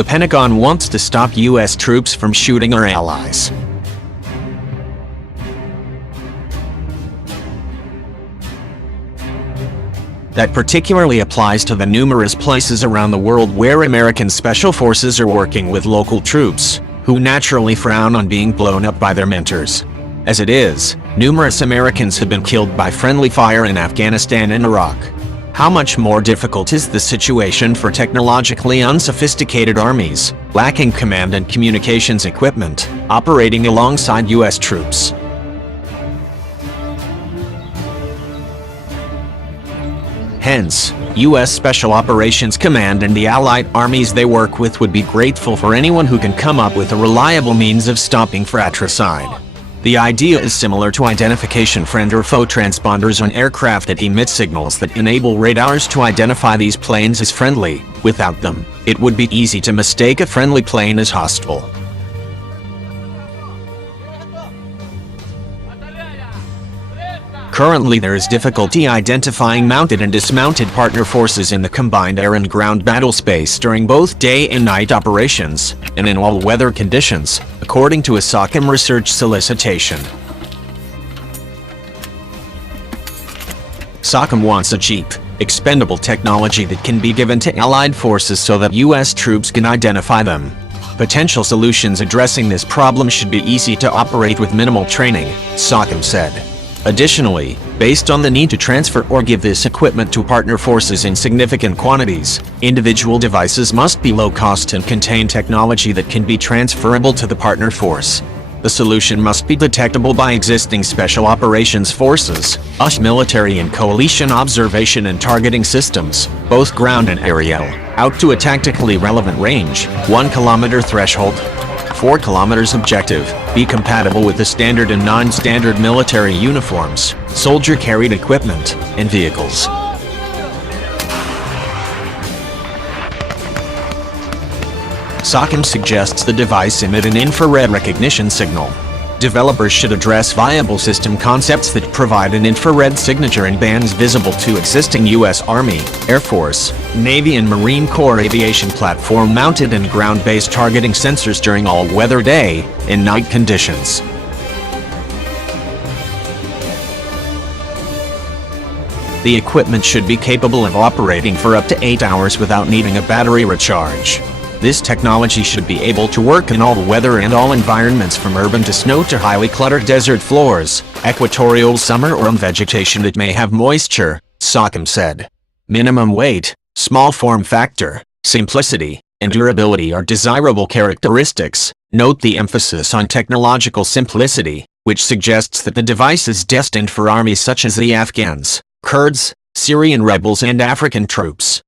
The Pentagon wants to stop U.S. troops from shooting our allies. That particularly applies to the numerous places around the world where American special forces are working with local troops, who naturally frown on being blown up by their mentors. As it is, numerous Americans have been killed by friendly fire in Afghanistan and Iraq. How much more difficult is the situation for technologically unsophisticated armies, lacking command and communications equipment, operating alongside U.S. troops? Hence, U.S. Special Operations Command and the allied armies they work with would be grateful for anyone who can come up with a reliable means of stopping fratricide. The idea is similar to identification friend or foe transponders on aircraft that emit signals that enable radars to identify these planes as friendly. Without them, it would be easy to mistake a friendly plane as hostile. Currently there is difficulty identifying mounted and dismounted partner forces in the combined air and ground battle space during both day and night operations, and in all weather conditions, according to a SOCOM research solicitation. SOCOM wants a cheap, expendable technology that can be given to allied forces so that U.S. troops can identify them. Potential solutions addressing this problem should be easy to operate with minimal training, SOCOM said. Additionally, based on the need to transfer or give this equipment to partner forces in significant quantities, individual devices must be low-cost and contain technology that can be transferable to the partner force. The solution must be detectable by existing special operations forces, US military and coalition observation and targeting systems, both ground and aerial, out to a tactically relevant range, 1 kilometer threshold, 4 kilometers objective, be compatible with the standard and non-standard military uniforms, soldier-carried equipment, and vehicles. SOCOM suggests the device emit an infrared recognition signal. Developers should address viable system concepts that provide an infrared signature in bands visible to existing U.S. Army, Air Force, Navy and Marine Corps aviation platform-mounted and ground-based targeting sensors during all-weather day and night conditions. The equipment should be capable of operating for up to 8 hours without needing a battery recharge. This technology should be able to work in all weather and all environments from urban to snow to highly cluttered desert floors, equatorial summer or on vegetation that may have moisture, SOCOM said. Minimum weight, small form factor, simplicity, and durability are desirable characteristics. Note the emphasis on technological simplicity, which suggests that the device is destined for armies such as the Afghans, Kurds, Syrian rebels and African troops.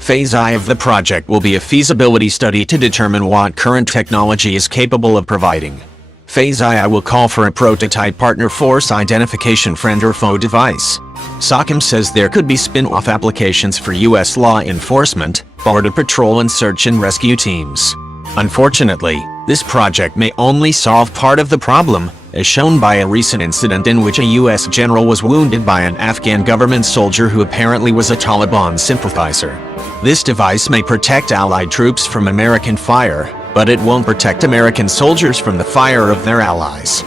Phase I of the project will be a feasibility study to determine what current technology is capable of providing. Phase I will call for a prototype partner force identification friend or foe device. SOCOM says there could be spin-off applications for U.S. law enforcement, border patrol and search and rescue teams. Unfortunately, this project may only solve part of the problem, as shown by a recent incident in which a U.S. general was wounded by an Afghan government soldier who apparently was a Taliban sympathizer. This device may protect Allied troops from American fire, but it won't protect American soldiers from the fire of their allies.